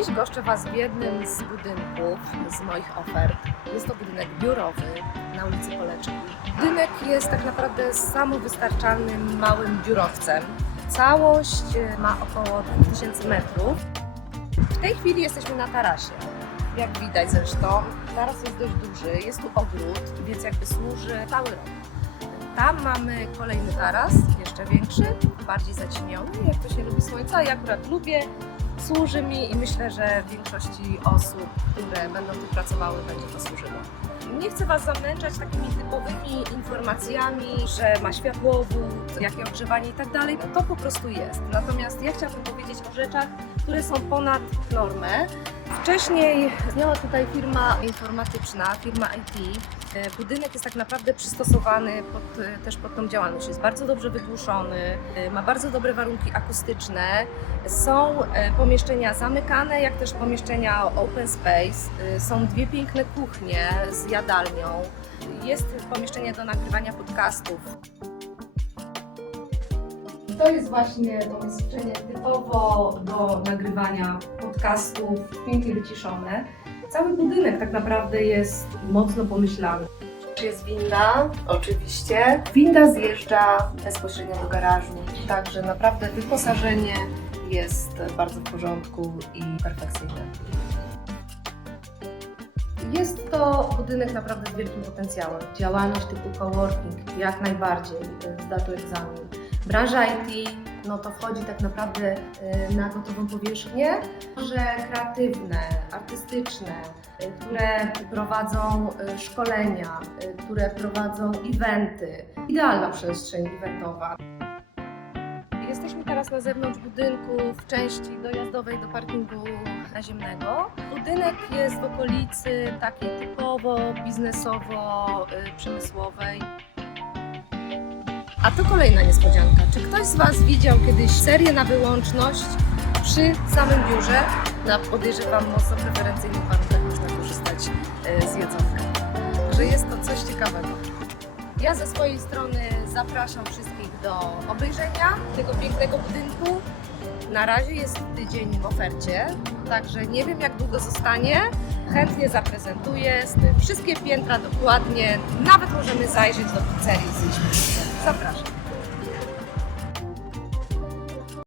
Zagoszczę Was w jednym z budynków z moich ofert. Jest to budynek biurowy na ulicy Poleczki. Budynek jest tak naprawdę samowystarczalnym małym biurowcem. Całość e, ma około 2000 metrów. W tej chwili jesteśmy na tarasie. Jak widać zresztą, taras jest dość duży, jest tu ogród, więc jakby służy cały rok. Tam mamy kolejny taras, jeszcze większy, bardziej zacieniony, jak to się lubi słońca. Ja akurat lubię, służy mi i myślę, że większości osób, które będą tu pracowały, będzie to służyło. Nie chcę Was zamęczać takimi typowymi informacjami, że ma światłowód, jakie ogrzewanie i tak dalej. To po prostu jest. Natomiast ja chciałabym powiedzieć o rzeczach, które są ponad normę. Wcześniej istniała tutaj firma informatyczna, firma IT. E, Budynek jest tak naprawdę przystosowany pod, e, też pod tą działalność. Jest bardzo dobrze wygłuszony, e, ma bardzo dobre warunki akustyczne. Są pomieszczenia zamykane, jak też pomieszczenia open space. Są dwie piękne kuchnie z jadalnią. Jest pomieszczenie do nagrywania podcastów. To jest właśnie pomieszczenie typowo do nagrywania podcastów, pięknie wyciszone. Cały budynek tak naprawdę jest mocno pomyślany. Jest winda, oczywiście. Winda zjeżdża bezpośrednio do garażu, także naprawdę wyposażenie jest bardzo w porządku i perfekcyjne. Jest to budynek naprawdę z wielkim potencjałem. Działalność typu coworking jak najbardziej zda tu egzamin. Branża IT no to wchodzi tak naprawdę y, na gotową powierzchnię, że kreatywne, artystyczne, y, które prowadzą y, szkolenia, które prowadzą eventy. Idealna przestrzeń eventowa. Jesteśmy teraz na zewnątrz budynku w części dojazdowej do parkingu naziemnego. Budynek jest w okolicy takiej typowo biznesowo-przemysłowej. A to kolejna niespodzianka. Czy ktoś z Was widział kiedyś serię na wyłączność przy samym biurze? Na podejrzewam mocno preferencyjnych warunkach można korzystać e, z jedzonka. Że jest to coś ciekawego. Ja ze swojej strony zapraszam wszystkich do obejrzenia tego pięknego budynku. Na razie jest tydzień w ofercie, także nie wiem jak długo zostanie. Chętnie zaprezentuję wszystkie piętra dokładnie. Nawet możemy zajrzeć do pizzerii z Zapraszam.